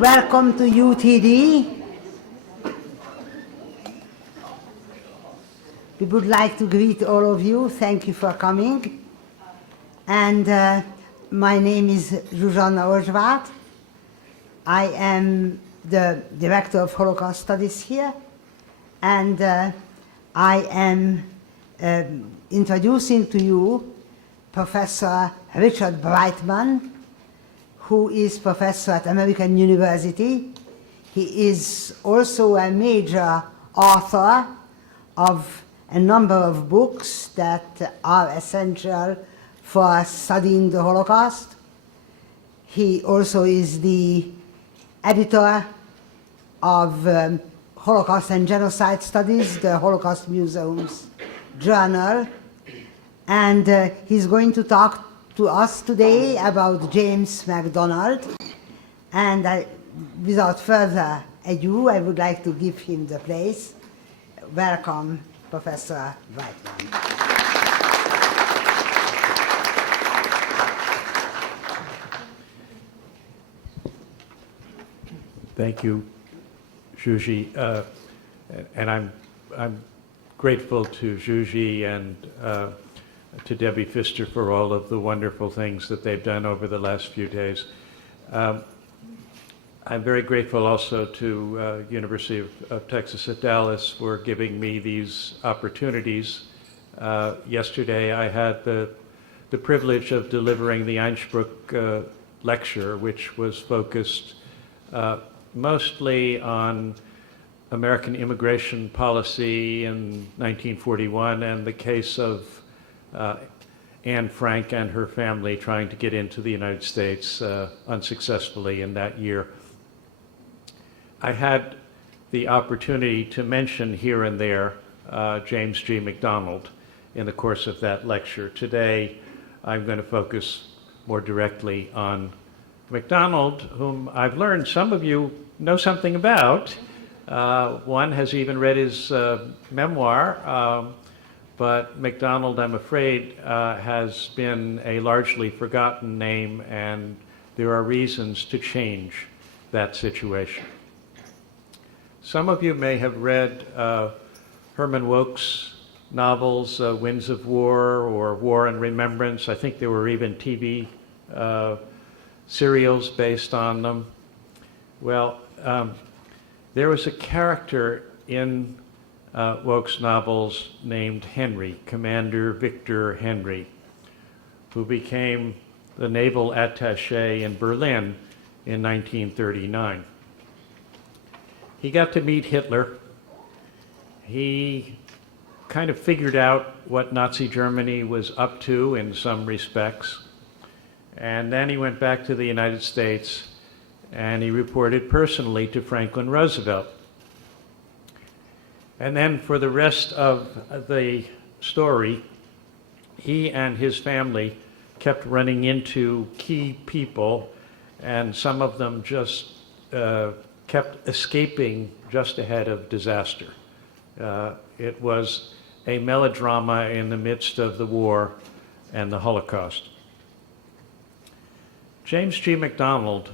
Welcome to UTD. We would like to greet all of you. Thank you for coming. And my name is Zsuzsanna Orzsvát. I am the Director of Holocaust Studies here. And I am introducing to you Professor Richard Breitman, who is professor at American University. He is also a major author of a number of books that are essential for studying the Holocaust. He also is the editor of Holocaust and Genocide Studies, the Holocaust Museum's journal. And he's going to talk to us today about James MacDonald. And without further ado, I would like to give him the place. Welcome, Professor Breitman. Thank you, Zsuzsi. And I'm grateful to Zsuzsi and to Debbie Pfister for all of the wonderful things that they've done over the last few days. I'm very grateful also to University of Texas at Dallas for giving me these opportunities. Yesterday I had the privilege of delivering the Einspruch lecture, which was focused mostly on American immigration policy in 1941 and the case of Anne Frank and her family trying to get into the United States unsuccessfully in that year. I had the opportunity to mention here and there James G. MacDonald in the course of that lecture. Today, I'm going to focus more directly on MacDonald, whom I've learned some of you know something about. One has even read his memoir, but MacDonald, I'm afraid, has been a largely forgotten name, and there are reasons to change that situation. Some of you may have read Herman Wouk's novels, Winds of War or War and Remembrance. I think there were even TV serials based on them. Well, there was a character in Wouk's novels named Henry, Commander Victor Henry, who became the naval attaché in Berlin in 1939. He got to meet Hitler. He kind of figured out what Nazi Germany was up to in some respects. And then he went back to the United States and he reported personally to Franklin Roosevelt. And then for the rest of the story, he and his family kept running into key people, and some of them just kept escaping just ahead of disaster. It was a melodrama in the midst of the war and the Holocaust. James G. MacDonald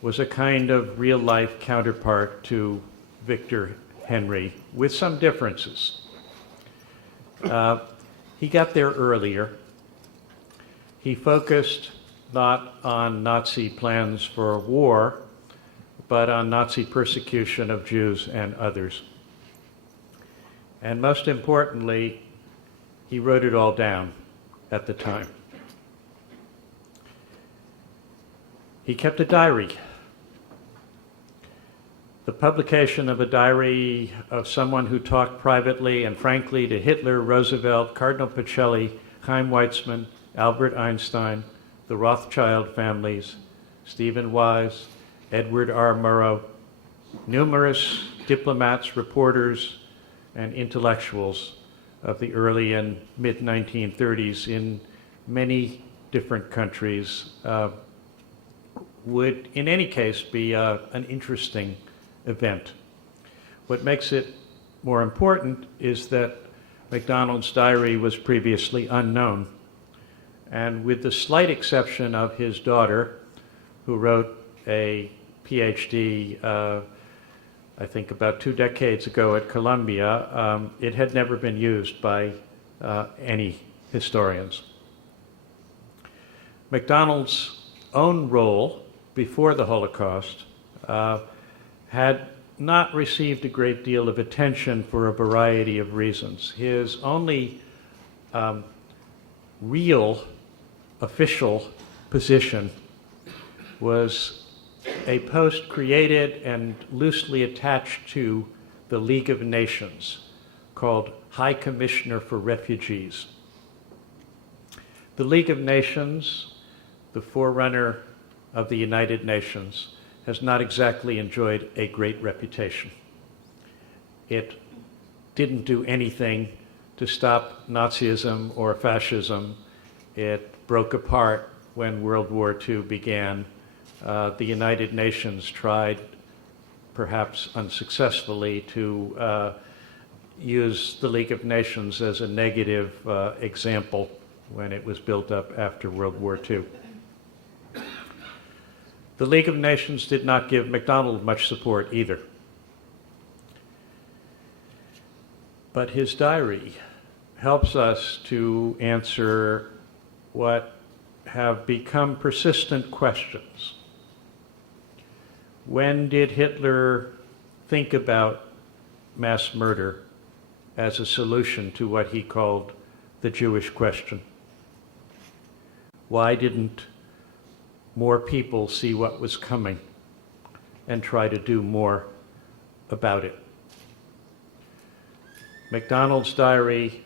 was a kind of real-life counterpart to Victor Henry, with some differences. He got there earlier. He focused not on Nazi plans for war, but on Nazi persecution of Jews and others. And most importantly, he wrote it all down at the time. He kept a diary. The publication of a diary of someone who talked privately and frankly to Hitler, Roosevelt, Cardinal Pacelli, Chaim Weizmann, Albert Einstein, the Rothschild families, Stephen Wise, Edward R. Murrow, numerous diplomats, reporters, and intellectuals of the early and mid-1930s in many different countries would, in any case, be an interesting event. What makes it more important is that MacDonald's diary was previously unknown, and with the slight exception of his daughter, who wrote a PhD, I think about 2 decades ago at Columbia, it had never been used by any historians. MacDonald's own role before the Holocaust had not received a great deal of attention for a variety of reasons. His only real official position was a post created and loosely attached to the League of Nations called High Commissioner for Refugees. The League of Nations, the forerunner of the United Nations, has not exactly enjoyed a great reputation. It didn't do anything to stop Nazism or fascism. It broke apart when World War II began. The United Nations tried, perhaps unsuccessfully, to use the League of Nations as a negative example when it was built up after World War II. The League of Nations did not give MacDonald much support either. But his diary helps us to answer what have become persistent questions. When did Hitler think about mass murder as a solution to what he called the Jewish question? Why didn't more people see what was coming and try to do more about it? MacDonald's diary,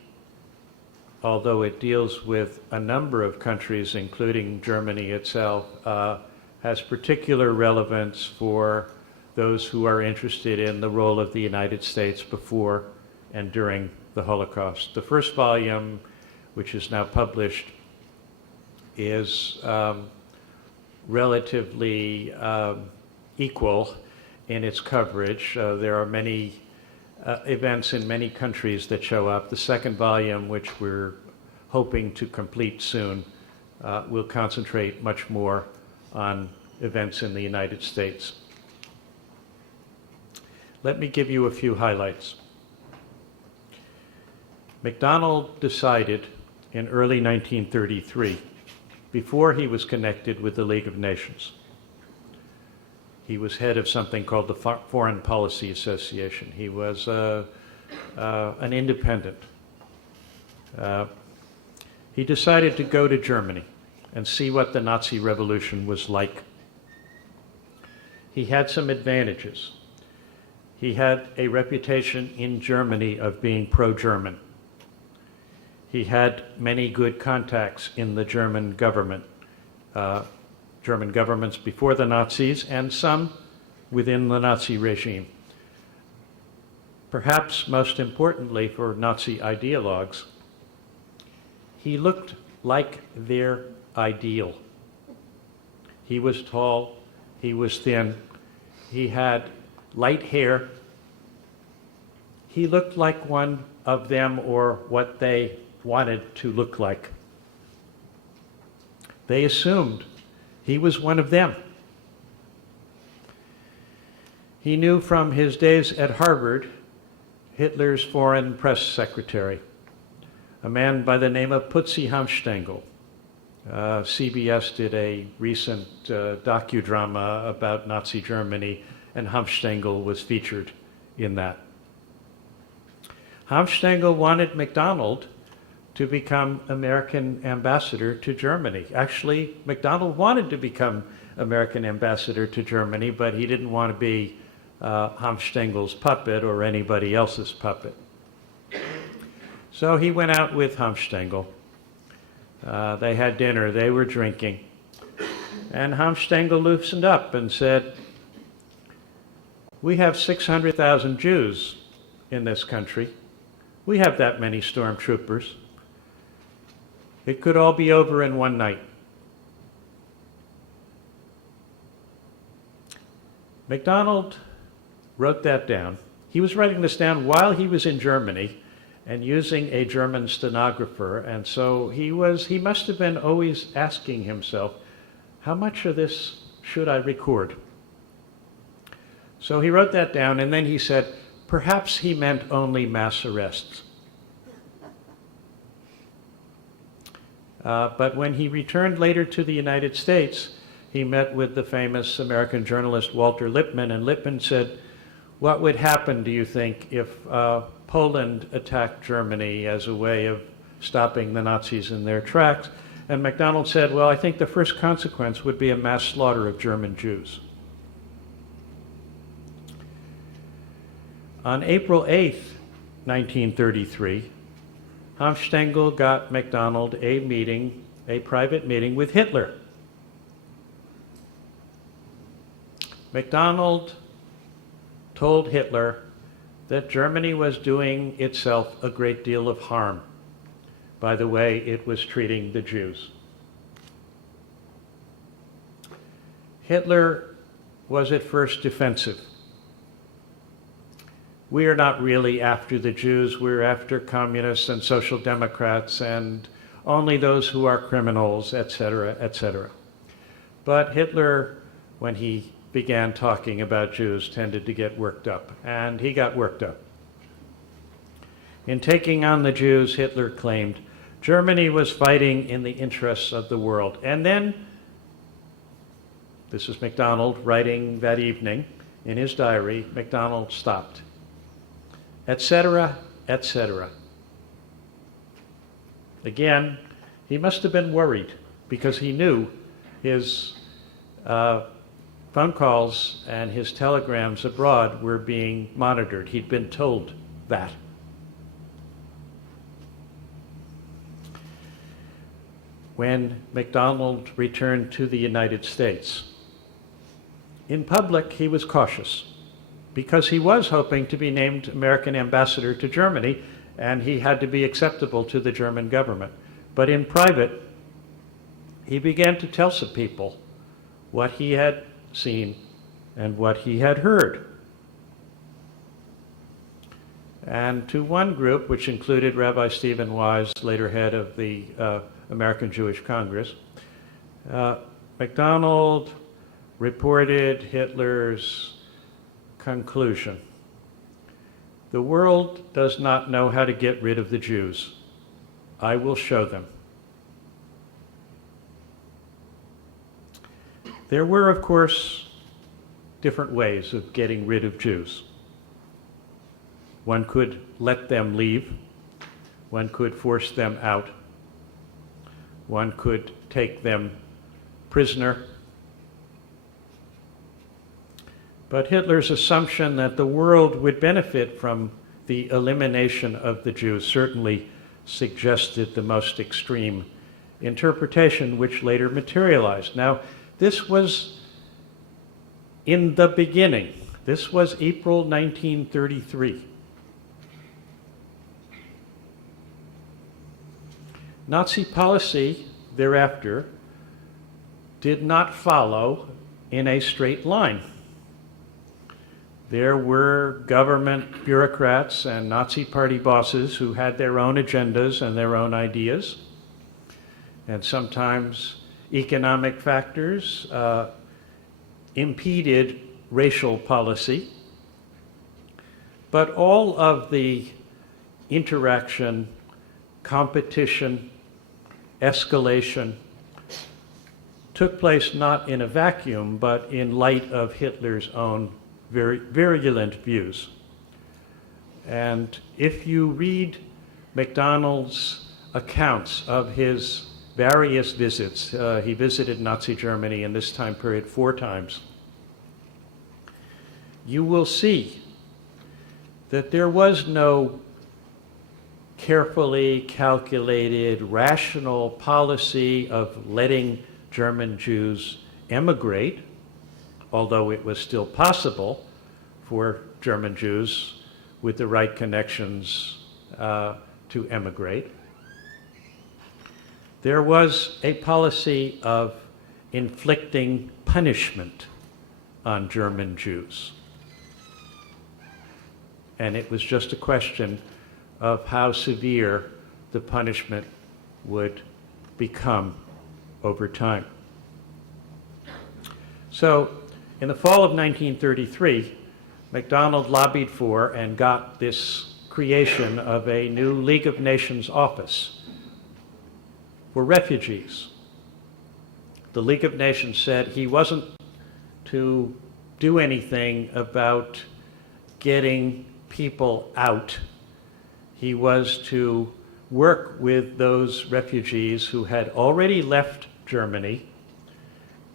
although it deals with a number of countries, including Germany itself, has particular relevance for those who are interested in the role of the United States before and during the Holocaust. The first volume, which is now published, is relatively equal in its coverage. There are many events in many countries that show up. The second volume, which we're hoping to complete soon, will concentrate much more on events in the United States. Let me give you a few highlights. MacDonald decided in early 1933, before he was connected with the League of Nations. He was head of something called the Foreign Policy Association. He was an independent. He decided to go to Germany and see what the Nazi Revolution was like. He had some advantages. He had a reputation in Germany of being pro-German. He had many good contacts in the German government, German governments before the Nazis, and some within the Nazi regime. Perhaps most importantly for Nazi ideologues, he looked like their ideal. He was tall, he was thin, he had light hair. He looked like one of them, or what they wanted to look like. They assumed he was one of them. He knew from his days at Harvard Hitler's foreign press secretary, a man by the name of Putzi Hamstengel. CBS did a recent docudrama about Nazi Germany, and Hamstengel was featured in that. Hamstengel wanted MacDonald to become American ambassador to Germany. Actually, MacDonald wanted to become American ambassador to Germany, but he didn't want to be Hamstengel's puppet or anybody else's puppet. So he went out with Hamstengel. They had dinner, they were drinking. And Hamstengel loosened up and said, "We have 600,000 Jews in this country. We have that many stormtroopers. It could all be over in one night." MacDonald wrote that down. He was writing this down while he was in Germany and using a German stenographer, and so he must have been always asking himself, how much of this should I record? So he wrote that down, and then he said, perhaps he meant only mass arrests. But when he returned later to the United States, he met with the famous American journalist Walter Lippmann, and Lippmann said, what would happen, do you think, if Poland attacked Germany as a way of stopping the Nazis in their tracks? And MacDonald said, well, I think the first consequence would be a mass slaughter of German Jews. On April 8th, 1933, Hofstengel got MacDonald a private meeting with Hitler. MacDonald told Hitler that Germany was doing itself a great deal of harm by the way it was treating the Jews. Hitler was at first defensive. We are not really after the Jews, we're after communists and social democrats and only those who are criminals, etc., etc. But Hitler, when he began talking about Jews, tended to get worked up, and he got worked up. In taking on the Jews, Hitler claimed Germany was fighting in the interests of the world. And then, this is MacDonald writing that evening in his diary, MacDonald stopped, etc., etc. Again, he must have been worried because he knew his phone calls and his telegrams abroad were being monitored. He'd been told that. When MacDonald returned to the United States, in public he was cautious because he was hoping to be named American ambassador to Germany and he had to be acceptable to the German government. But in private, he began to tell some people what he had seen and what he had heard. And to one group, which included Rabbi Stephen Wise, later head of the American Jewish Congress, MacDonald reported Hitler's conclusion. The world does not know how to get rid of the Jews. I will show them. There were, of course, different ways of getting rid of Jews. One could let them leave. One could force them out. One could take them prisoner. But Hitler's assumption that the world would benefit from the elimination of the Jews certainly suggested the most extreme interpretation, which later materialized. Now, this was in the beginning. This was April 1933. Nazi policy thereafter did not follow in a straight line. There were government bureaucrats and Nazi party bosses who had their own agendas and their own ideas, and sometimes economic factors impeded racial policy. But all of the interaction, competition, escalation took place not in a vacuum, but in light of Hitler's own very virulent views. And if you read MacDonald's accounts of his various visits, he visited Nazi Germany in this time period 4 times, you will see that there was no carefully calculated, rational policy of letting German Jews emigrate, although it was still possible for German Jews with the right connections to emigrate. There was a policy of inflicting punishment on German Jews. And it was just a question of how severe the punishment would become over time. So, in the fall of 1933, MacDonald lobbied for and got this creation of a new League of Nations office for refugees. The League of Nations said he wasn't to do anything about getting people out. He was to work with those refugees who had already left Germany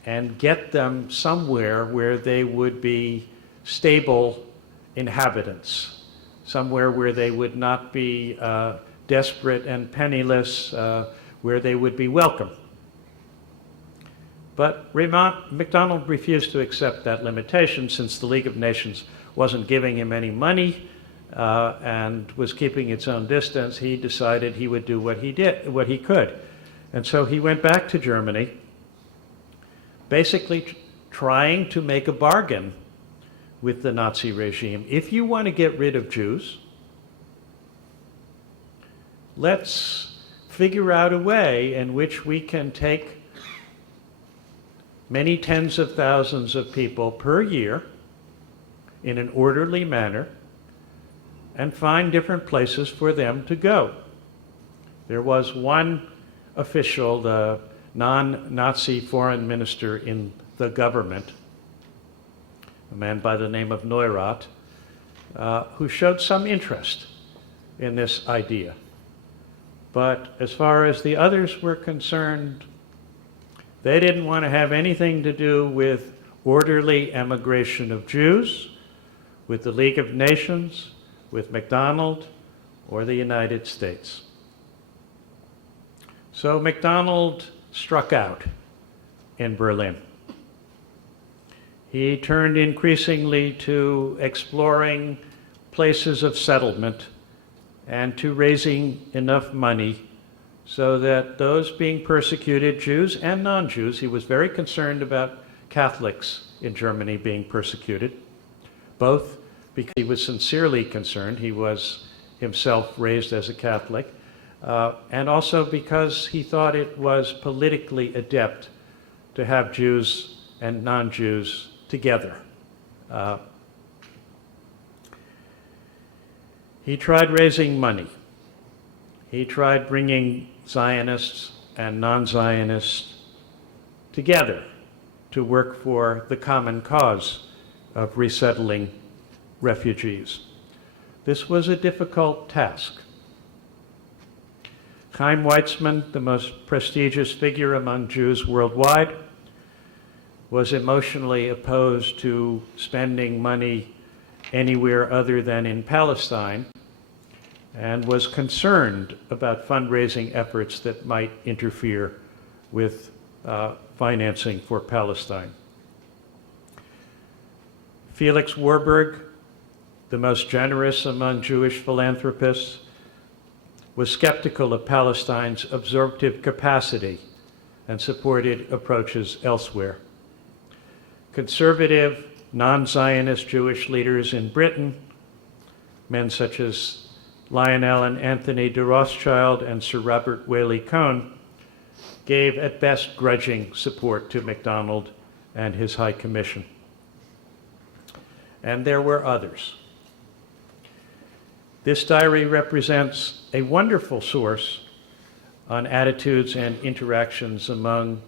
and get them somewhere where they would be stable inhabitants, somewhere where they would not be desperate and penniless, where they would be welcome. But MacDonald refused to accept that limitation since the League of Nations wasn't giving him any money and was keeping its own distance. He decided he would do what he could. And so he went back to Germany, basically trying to make a bargain with the Nazi regime. If you want to get rid of Jews, let's figure out a way in which we can take many tens of thousands of people per year in an orderly manner and find different places for them to go. There was one official, the non-Nazi foreign minister in the government, a man by the name of Neurath, who showed some interest in this idea. But as far as the others were concerned, they didn't want to have anything to do with orderly emigration of Jews, with the League of Nations, with MacDonald, or the United States. So MacDonald struck out in Berlin. He turned increasingly to exploring places of settlement and to raising enough money so that those being persecuted, Jews and non-Jews, he was very concerned about Catholics in Germany being persecuted, both because he was sincerely concerned, he was himself raised as a Catholic, and also because he thought it was politically adept to have Jews and non-Jews together. He tried raising money. He tried bringing Zionists and non-Zionists together to work for the common cause of resettling refugees. This was a difficult task. Chaim Weizmann, the most prestigious figure among Jews worldwide, was emotionally opposed to spending money anywhere other than in Palestine, and was concerned about fundraising efforts that might interfere with financing for Palestine. Felix Warburg, the most generous among Jewish philanthropists, was skeptical of Palestine's absorptive capacity and supported approaches elsewhere. Conservative, non-Zionist Jewish leaders in Britain, men such as Lionel and Anthony de Rothschild and Sir Robert Whaley-Cohn, gave at best grudging support to MacDonald and his High Commission. And there were others. This diary represents a wonderful source on attitudes and interactions among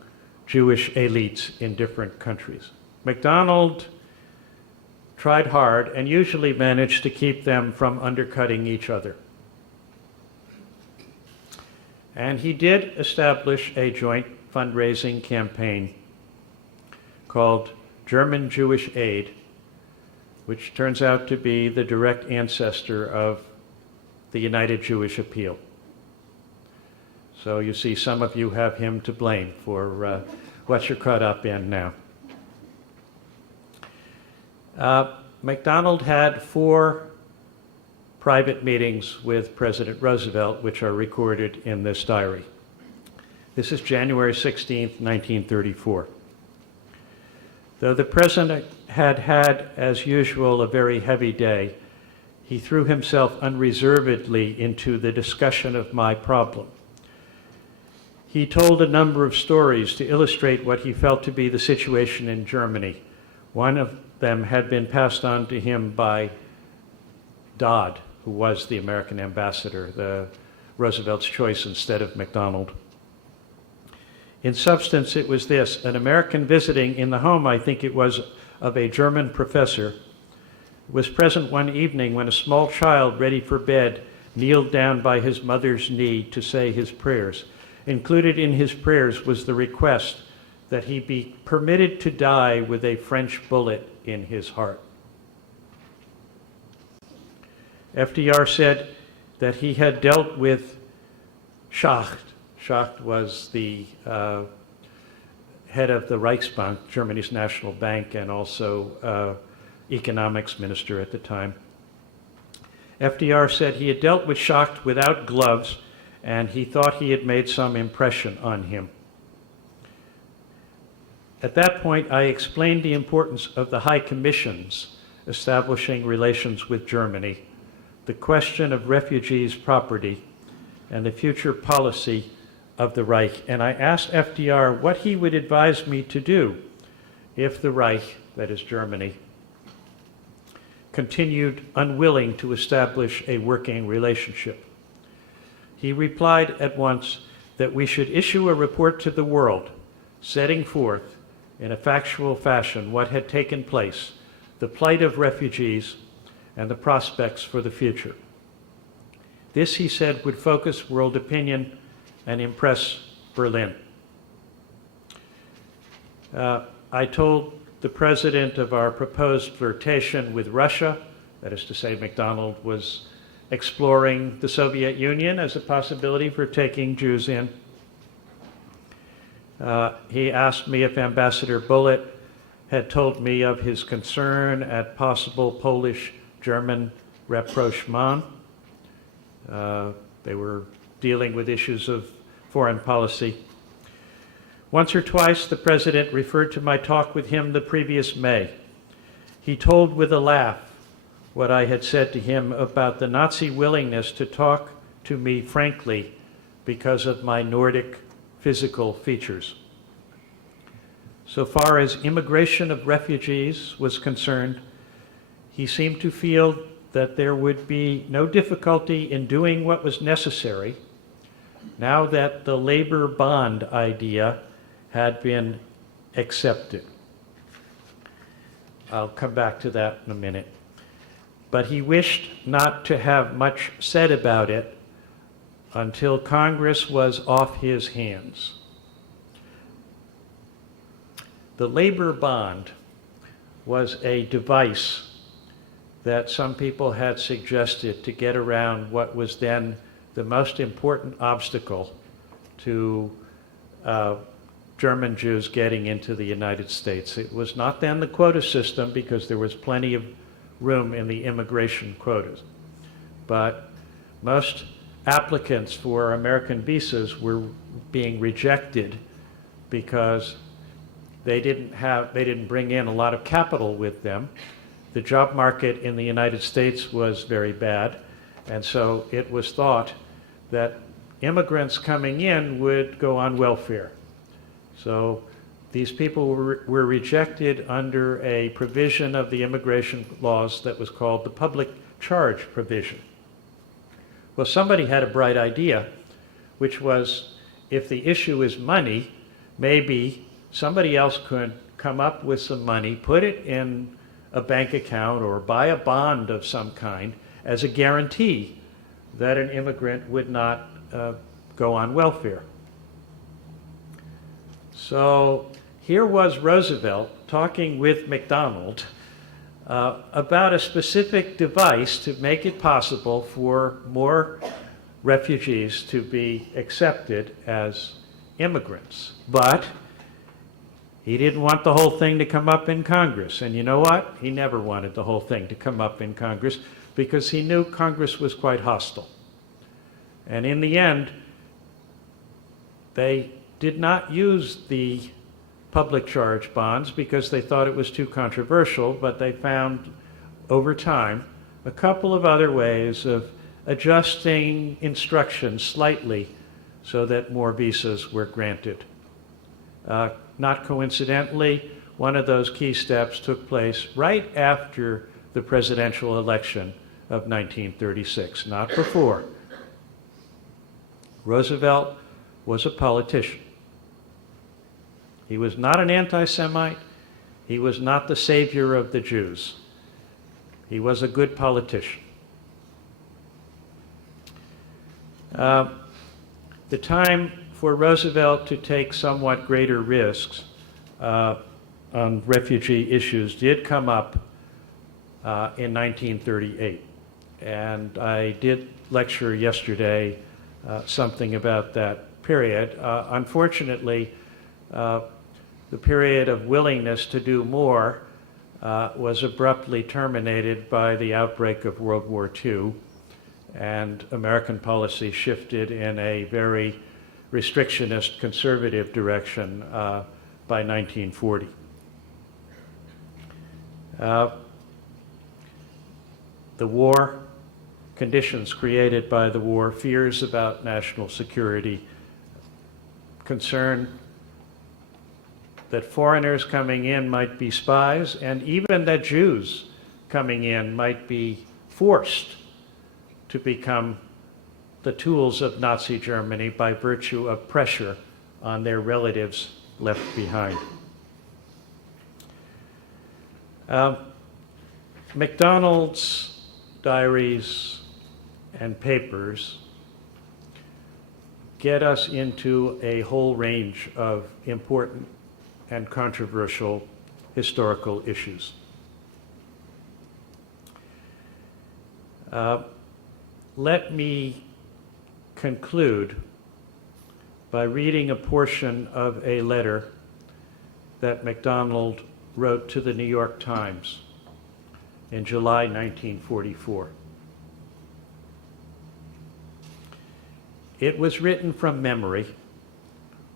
Jewish elites in different countries. MacDonald tried hard and usually managed to keep them from undercutting each other. And he did establish a joint fundraising campaign called German Jewish Aid, which turns out to be the direct ancestor of the United Jewish Appeal. So you see, some of you have him to blame for what you're caught up in now. MacDonald had 4 private meetings with President Roosevelt, which are recorded in this diary. This is January 16th, 1934. Though the president had had, as usual, a very heavy day, he threw himself unreservedly into the discussion of my problem. He told a number of stories to illustrate what he felt to be the situation in Germany, one of them had been passed on to him by Dodd, who was the American ambassador, the Roosevelt's choice instead of MacDonald. In substance, it was this: an American visiting in the home, I think it was, of a German professor, was present one evening when a small child ready for bed kneeled down by his mother's knee to say his prayers. Included in his prayers was the request that he be permitted to die with a French bullet in his heart. FDR said that he had dealt with Schacht. Schacht was the head of the Reichsbank, Germany's national bank, and also economics minister at the time. FDR said he had dealt with Schacht without gloves, and he thought he had made some impression on him. At that point, I explained the importance of the High Commission's establishing relations with Germany, the question of refugees' property, and the future policy of the Reich. And I asked FDR what he would advise me to do if the Reich, that is Germany, continued unwilling to establish a working relationship. He replied at once that we should issue a report to the world, setting forth in a factual fashion what had taken place, the plight of refugees, and the prospects for the future. This, he said, would focus world opinion and impress Berlin. I told the president of our proposed flirtation with Russia, that is to say, MacDonald was exploring the Soviet Union as a possibility for taking Jews in. He asked me if Ambassador Bullitt had told me of his concern at possible Polish-German rapprochement. They were dealing with issues of foreign policy. Once or twice, the president referred to my talk with him the previous May. He told with a laugh what I had said to him about the Nazi willingness to talk to me frankly because of my Nordic physical features. So far as immigration of refugees was concerned, he seemed to feel that there would be no difficulty in doing what was necessary now that the labor bond idea had been accepted. I'll come back to that in a minute. But he wished not to have much said about it until Congress was off his hands. The labor bond was a device that some people had suggested to get around what was then the most important obstacle to German Jews getting into the United States. It was not then the quota system, because there was plenty of room in the immigration quotas. But most applicants for American visas were being rejected because they didn't bring in a lot of capital with them. The job market in the United States was very bad, and so it was thought that immigrants coming in would go on welfare. So these people were rejected under a provision of the immigration laws that was called the public charge provision. Well, somebody had a bright idea, which was, if the issue is money, maybe somebody else could come up with some money, put it in a bank account or buy a bond of some kind as a guarantee that an immigrant would not go on welfare. So here was Roosevelt talking with MacDonald about a specific device to make it possible for more refugees to be accepted as immigrants. But he didn't want the whole thing to come up in Congress. And you know what? He never wanted the whole thing to come up in Congress because he knew Congress was quite hostile. And in the end, they did not use the public charge bonds because they thought it was too controversial, but they found over time a couple of other ways of adjusting instructions slightly so that more visas were granted. Not coincidentally, one of those key steps took place right after the presidential election of 1936, not before. Roosevelt was a politician. He was not an anti-Semite. He was not the savior of the Jews. He was a good politician. The time for Roosevelt to take somewhat greater risks on refugee issues did come up in 1938. And I did lecture yesterday something about that period. Unfortunately, the period of willingness to do more was abruptly terminated by the outbreak of World War II, and American policy shifted in a very restrictionist, conservative direction by 1940. The war, conditions created by the war, fears about national security, concern that foreigners coming in might be spies, and even that Jews coming in might be forced to become the tools of Nazi Germany by virtue of pressure on their relatives left behind. MacDonald's diaries and papers get us into a whole range of important and controversial historical issues. Let me conclude by reading a portion of a letter that MacDonald wrote to the New York Times in July 1944. It was written from memory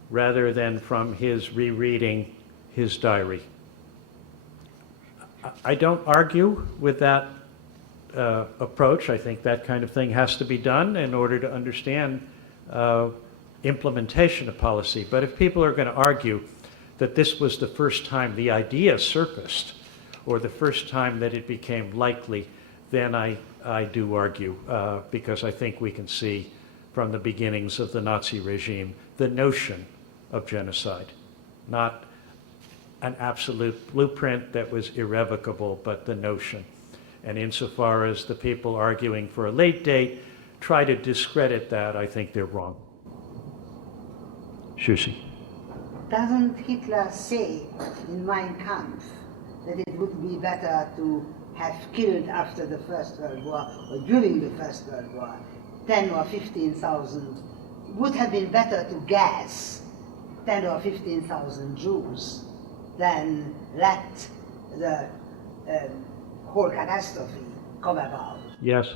rather than from his rereading his diary. I don't argue with that approach. I think that kind of thing has to be done in order to understand implementation of policy. But if people are going to argue that this was the first time the idea surfaced or the first time that it became likely, then I do argue because I think we can see from the beginnings of the Nazi regime the notion of genocide, not an absolute blueprint that was irrevocable, but the notion. And insofar as the people arguing for a late date try to discredit that, I think they're wrong. Susie. Doesn't Hitler say in Mein Kampf that it would be better to have killed after the First World War or during the First World War 10 or 15,000? Would have been better to gas 10 or 15,000 Jews than let the whole catastrophe come about. Yes,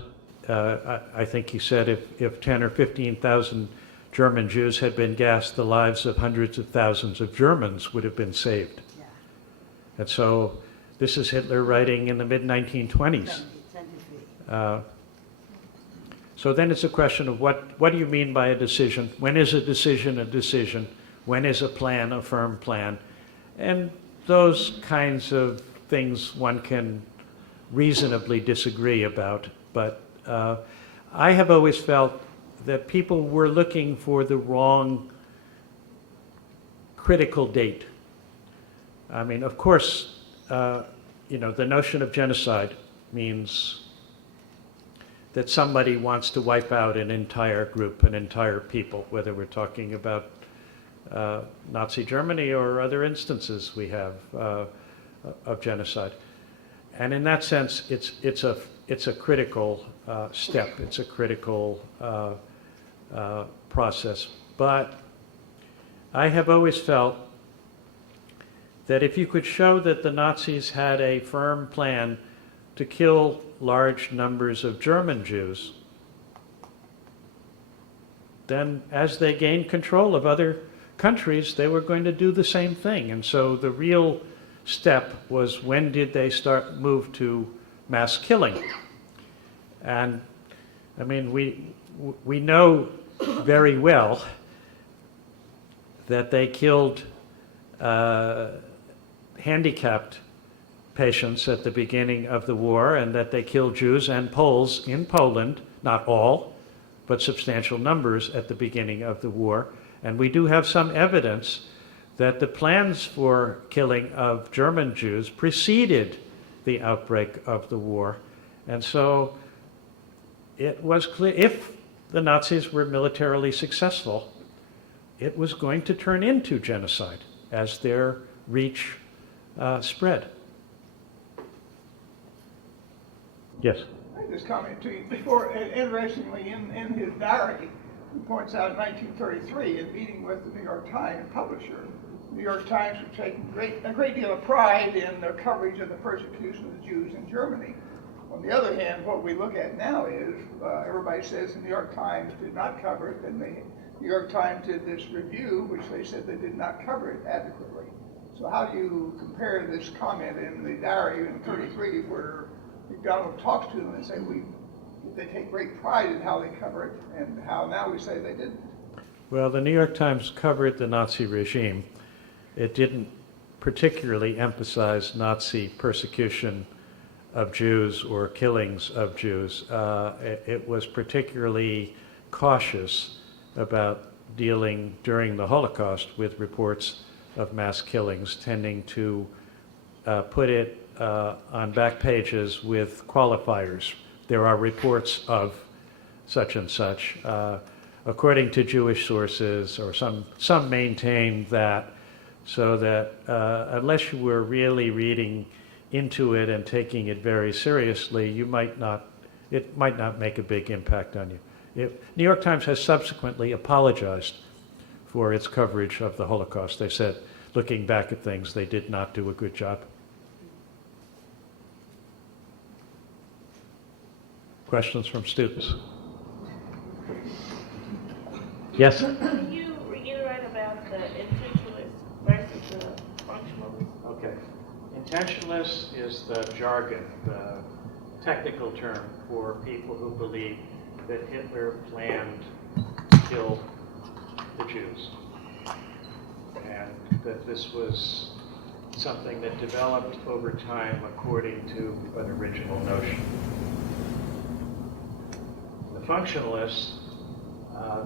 I think he said if 10 or 15,000 German Jews had been gassed, the lives of hundreds of thousands of Germans would have been saved. Yeah. And so this is Hitler writing in the mid-1920s. 23. So then it's a question of what do you mean by a decision? When is a decision a decision? When is a plan a firm plan? And those kinds of things one can reasonably disagree about. But I have always felt that people were looking for the wrong critical date. I mean, of course, the notion of genocide means that somebody wants to wipe out an entire group, an entire people, whether we're talking about Nazi Germany or other instances we have of genocide. And in that sense, it's a critical step. It's a critical process. But I have always felt that if you could show that the Nazis had a firm plan to kill large numbers of German Jews, then as they gained control of other countries, they were going to do the same thing. And so the real step was, when did they move to mass killing? And I mean, we know very well that they killed handicapped patients at the beginning of the war, and that they killed Jews and Poles in Poland, not all, but substantial numbers at the beginning of the war. And we do have some evidence that the plans for killing of German Jews preceded the outbreak of the war. And so it was clear, if the Nazis were militarily successful, it was going to turn into genocide as their reach spread. Yes? I just commented to you before, interestingly, in his diary, he points out in 1933, in meeting with the New York Times publisher, the New York Times was taking a great deal of pride in their coverage of the persecution of the Jews in Germany. On the other hand, what we look at now is, everybody says the New York Times did not cover it, and the New York Times did this review, which they said they did not cover it adequately. So how do you compare this comment in the diary in 33, where McDonald talks to them and say they take great pride in how they cover it, and how now we say they didn't? Well, the New York Times covered the Nazi regime. It didn't particularly emphasize Nazi persecution of Jews or killings of Jews. It was particularly cautious about dealing during the Holocaust with reports of mass killings, tending to put it on back pages with qualifiers. There are reports of such and such. According to Jewish sources, or some maintain that, so that unless you were really reading into it and taking it very seriously, it might not make a big impact on you. New York Times has subsequently apologized for its coverage of the Holocaust. They said, looking back at things, they did not do a good job. Questions from students? Yes? Can you reiterate about the intentionalist versus the functionalist? Okay. Intentionalist is the jargon, the technical term for people who believe that Hitler planned to kill the Jews, and that this was something that developed over time according to an original notion. The functionalists,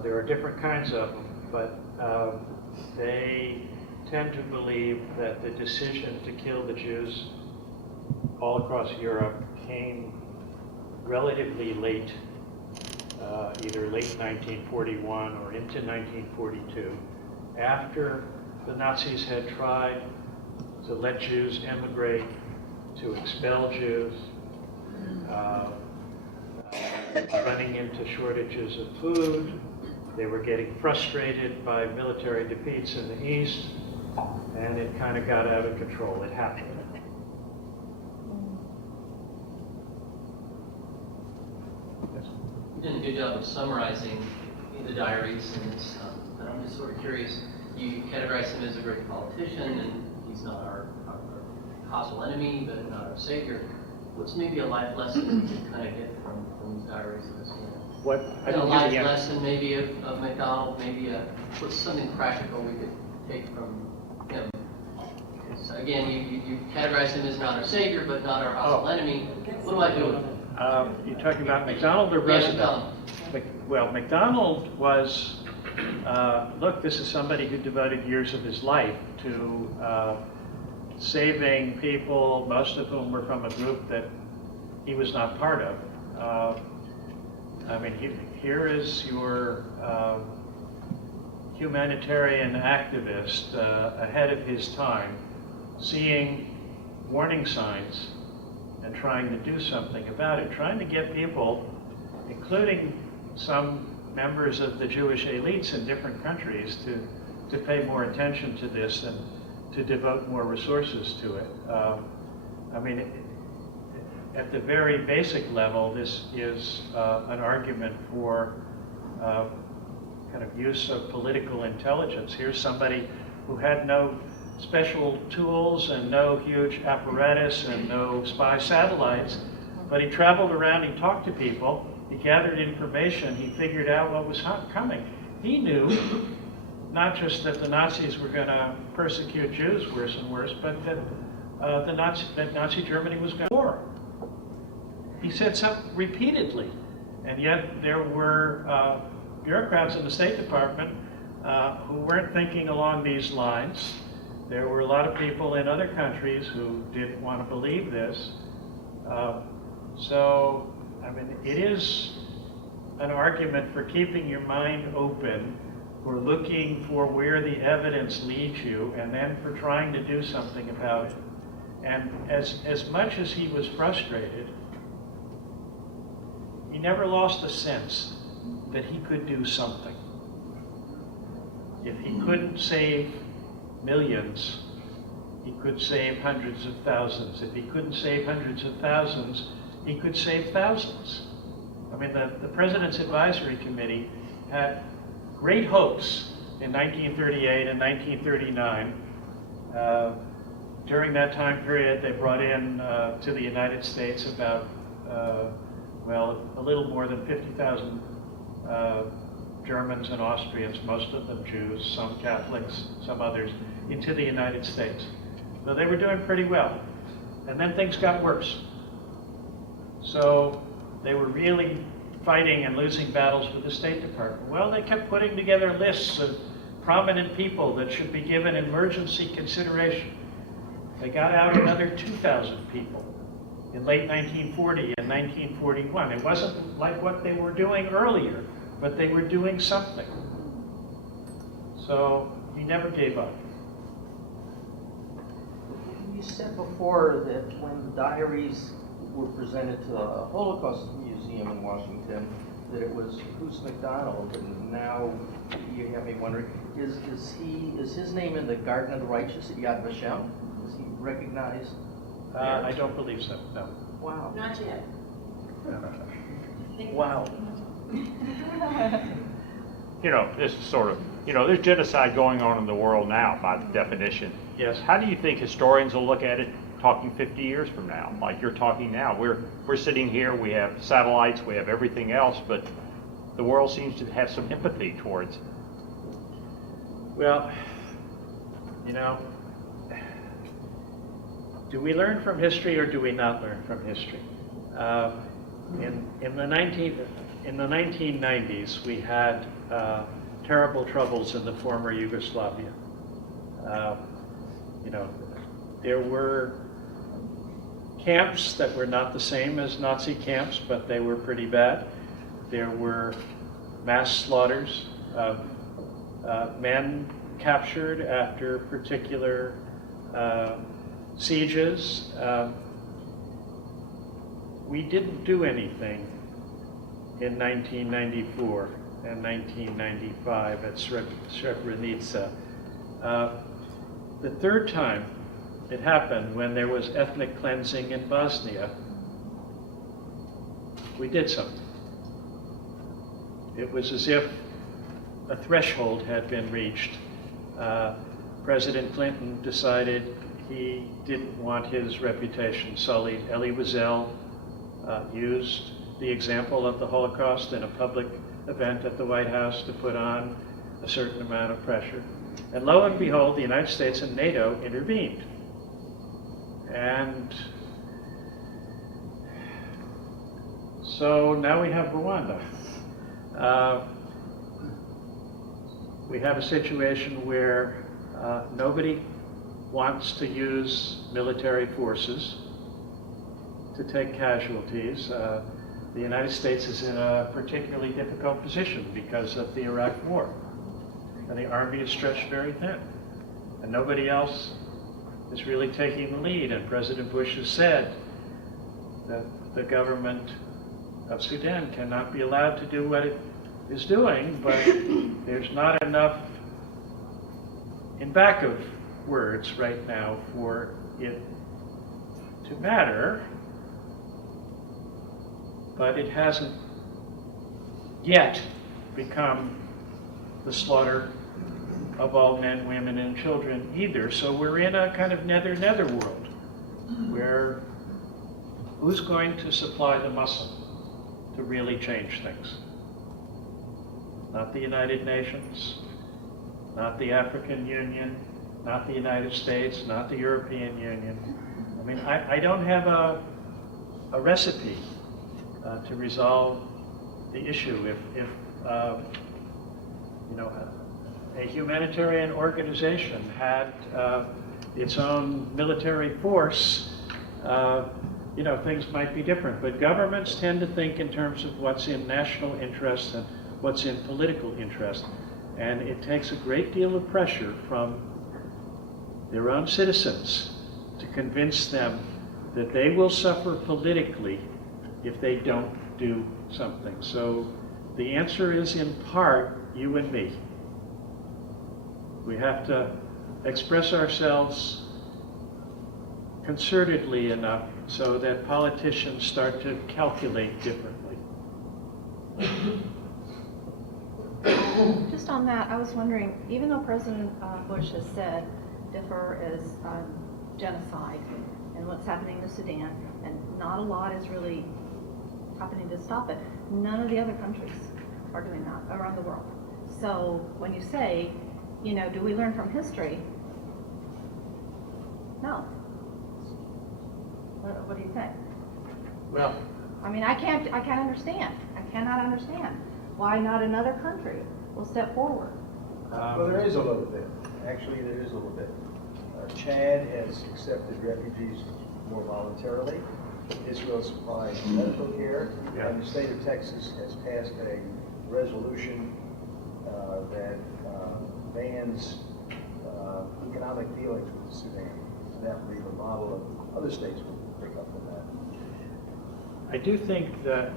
there are different kinds of them, but they tend to believe that the decision to kill the Jews all across Europe came relatively late, either late 1941 or into 1942, after the Nazis had tried to let Jews emigrate, to expel Jews, running into shortages of food. They were getting frustrated by military defeats in the East, and it kind of got out of control. It happened. Yes. You did a good job of summarizing the diaries, and but I'm just sort of curious. You categorize him as a great politician, and he's not our hostile enemy, but not our savior. What's maybe a life lesson you can kind of get from these diaries of this man? What? A life lesson maybe of McDonald, maybe what's something practical we could take from him? So again, you categorize him as not our savior, but not our hostile enemy. What do I do with him? You're talking about McDonald or Roosevelt? Well, McDonald was, look, this is somebody who devoted years of his life to saving people, most of whom were from a group that he was not part of. I mean, here is your humanitarian activist ahead of his time, seeing warning signs and trying to do something about it, trying to get people, including some members of the Jewish elites in different countries, to pay more attention to this and to devote more resources to it. I mean, at the very basic level, this is an argument for kind of use of political intelligence. Here's somebody who had no special tools and no huge apparatus and no spy satellites, but he traveled around, he talked to people, he gathered information, he figured out what was coming. He knew not just that the Nazis were going to persecute Jews worse and worse, but that that Nazi Germany was going to war. He said so repeatedly, and yet there were bureaucrats in the State Department who weren't thinking along these lines. There were a lot of people in other countries who didn't want to believe this. So, I mean, it is an argument for keeping your mind open, for looking for where the evidence leads you, and then for trying to do something about it. And as much as he was frustrated, he never lost the sense that he could do something. If he couldn't save millions, he could save hundreds of thousands. If he couldn't save hundreds of thousands, he could save thousands. I mean, the President's Advisory Committee had great hopes in 1938 and 1939. During that time period, they brought in to the United States about, well, a little more than 50,000 Germans and Austrians, most of them Jews, some Catholics, some others, into the United States. So they were doing pretty well. And then things got worse. So they were really fighting and losing battles with the State Department. Well, they kept putting together lists of prominent people that should be given emergency consideration. They got out another 2,000 people in late 1940 and 1941. It wasn't like what they were doing earlier, but they were doing something. So he never gave up. You said before that when the diaries were presented to the Holocaust Museum in Washington, that it was Hoos McDonald, and now you have me wondering, is his name in the Garden of the Righteous at Yad Vashem? Is he recognized? I don't believe so, no. Wow. Not yet. Wow. This is sort of, there's genocide going on in the world now by definition. Yes. How do you think historians will look at it talking 50 years from now? Like you're talking now. We're sitting here, we have satellites, we have everything else, but the world seems to have some empathy towards it. Well, do we learn from history or do we not learn from history? In the 1990s, we had terrible troubles in the former Yugoslavia. There were camps that were not the same as Nazi camps, but they were pretty bad. There were mass slaughters of men captured after particular sieges. We didn't do anything in 1994 and 1995 at Srebrenica. The third time it happened, when there was ethnic cleansing in Bosnia, we did something. It was as if a threshold had been reached. President Clinton decided he didn't want his reputation sullied. Elie Wiesel used the example of the Holocaust in a public event at the White House to put on a certain amount of pressure. And lo and behold, the United States and NATO intervened. And so now we have Rwanda. We have a situation where nobody wants to use military forces to take casualties. The United States is in a particularly difficult position because of the Iraq War. And the army is stretched very thin. And nobody else is really taking the lead. And President Bush has said that the government of Sudan cannot be allowed to do what it is doing, but there's not enough in back of words right now for it to matter. But it hasn't yet become the slaughter of all men, women, and children either. So we're in a kind of nether world where who's going to supply the muscle to really change things? Not the United Nations, not the African Union, not the United States, not the European Union. I mean, I don't have a recipe to resolve the issue. If you know, a humanitarian organization had its own military force, you know, things might be different. But governments tend to think in terms of what's in national interest and what's in political interest. And it takes a great deal of pressure from their own citizens to convince them that they will suffer politically if they don't do something. So the answer is in part you and me. We have to express ourselves concertedly enough so that politicians start to calculate differently. Just on that, I was wondering, even though President Bush has said defer is genocide and what's happening in Sudan, and not a lot is really happening to stop it, none of the other countries are doing that around the world. So when you say, you know, do we learn from history? No. What do you think? Well, I mean, I can't understand. I cannot understand why not another country will step forward. Well, there is a little bit. Actually, there is a little bit. Chad has accepted refugees more voluntarily. Israel supplies medical care, Yeah. and the state of Texas has passed a resolution that bans economic dealings with the Sudan. And that would be the model of other states would pick up on that. I do think that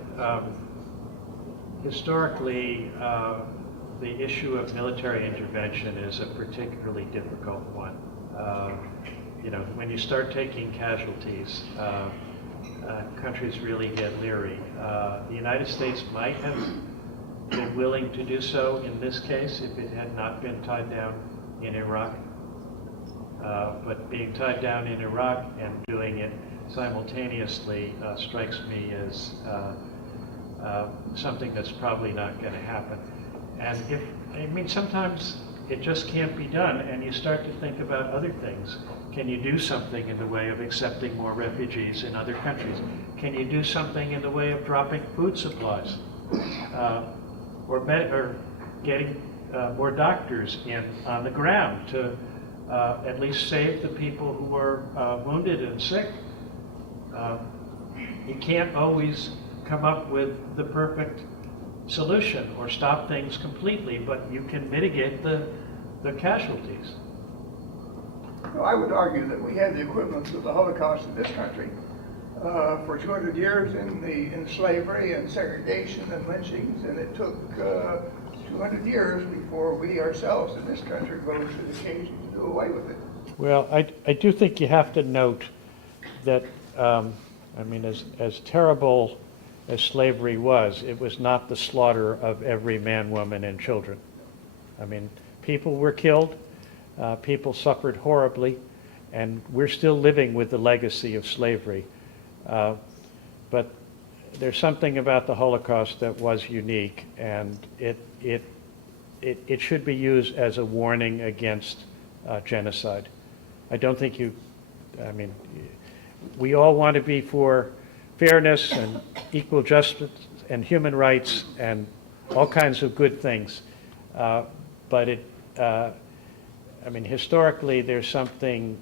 historically the issue of military intervention is a particularly difficult one. You know, when you start taking casualties, countries really get leery. The United States might have been willing to do so in this case if it had not been tied down in Iraq. But being tied down in Iraq and doing it simultaneously strikes me as something that's probably not going to happen. And I mean, sometimes it just can't be done, and you start to think about other things. Can you do something in the way of accepting more refugees in other countries? Can you do something in the way of dropping food supplies? Or getting more doctors in on the ground to at least save the people who are wounded and sick? You can't always come up with the perfect solution or stop things completely, but you can mitigate the casualties. Well, I would argue that we had the equivalence of the Holocaust in this country for 200 years in slavery and segregation and lynchings, and it took 200 years before we ourselves in this country rose to the occasion to do away with it. Well, I do think you have to note that, I mean, as terrible as slavery was, it was not the slaughter of every man, woman, and children. I mean, people were killed, people suffered horribly, and we're still living with the legacy of slavery. But there's something about the Holocaust that was unique, and it should be used as a warning against genocide. I don't think I mean, we all want to be for fairness and equal justice and human rights and all kinds of good things. But I mean, historically, there's something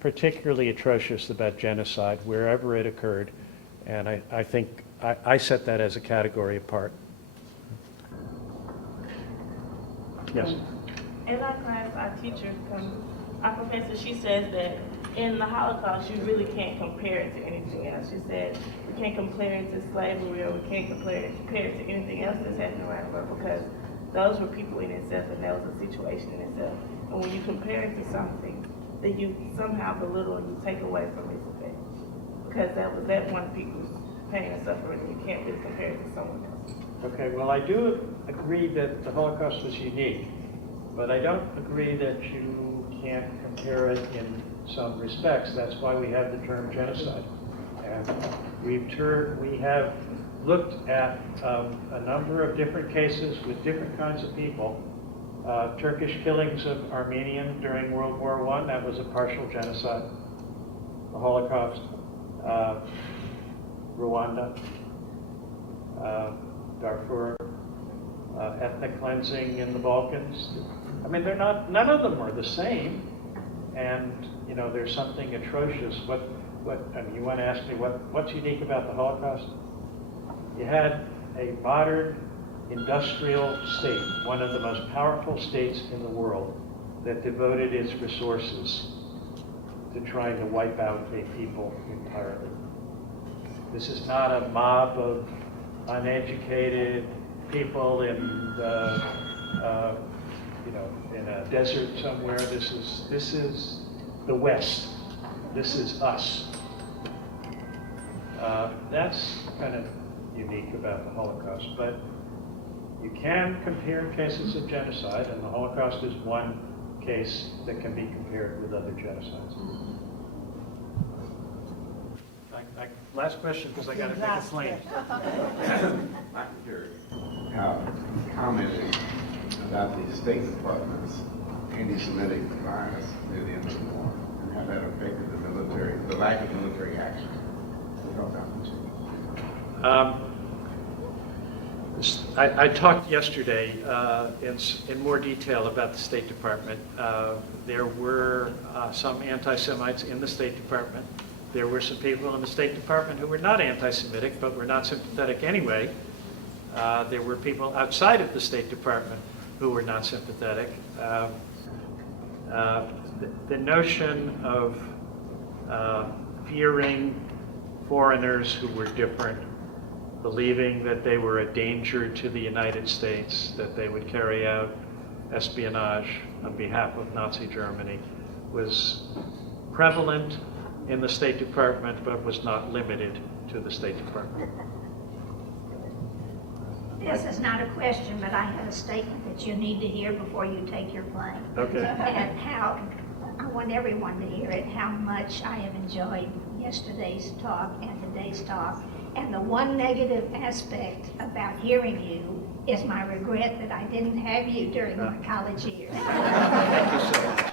particularly atrocious about genocide wherever it occurred. And I think I set that as a category apart. Yes? In our class, our teacher, our professor, she says that in the Holocaust, you really can't compare it to anything else. She said we can't compare it to slavery, or we can't compare it to anything else that's happening around the world, because those were people in itself, and that was a situation in itself. And when you compare it to something, then you somehow belittle and you take away from its effect, because that one people's pain and suffering, and you can't really compare it to someone else. Okay, well, I do agree that the Holocaust was unique, but I don't agree that you can't compare it in some respects. That's why we have the term genocide. And we have looked at a number of different cases with different kinds of people Turkish killings of Armenians during World War I, that was a partial genocide. The Holocaust, Rwanda, Darfur, ethnic cleansing in the Balkans. I mean, they're not, none of them are the same. And, you know, there's something atrocious. I mean, you want to ask me what's unique about the Holocaust? You had a modern industrial state, one of the most powerful states in the world, that devoted its resources to trying to wipe out a people entirely. This is not a mob of uneducated people in in a desert somewhere. This is the West. This is us. That's kind of unique about the Holocaust, but you can compare cases of genocide, and the Holocaust is one case that can be compared with other genocides. Last question, because I got to take a plane. I'm curious how you commented about the State Department's anti-Semitic bias near the end of the war, and how that affected the military, the lack of military action. I talked yesterday in more detail about the State Department. There were some anti-Semites in the State Department. There were some people in the State Department who were not anti-Semitic, but were not sympathetic anyway. There were people outside of the State Department who were not sympathetic. The notion of fearing foreigners who were different, believing that they were a danger to the United States, that they would carry out espionage on behalf of Nazi Germany, was prevalent in the State Department, but was not limited to the State Department. This is not a question, but I have a statement that you need to hear before you take your plane. Okay. And how, I want everyone to hear it, how much I have enjoyed yesterday's talk and today's talk. And the one negative aspect about hearing you is my regret that I didn't have you during my college years. Thank you so much.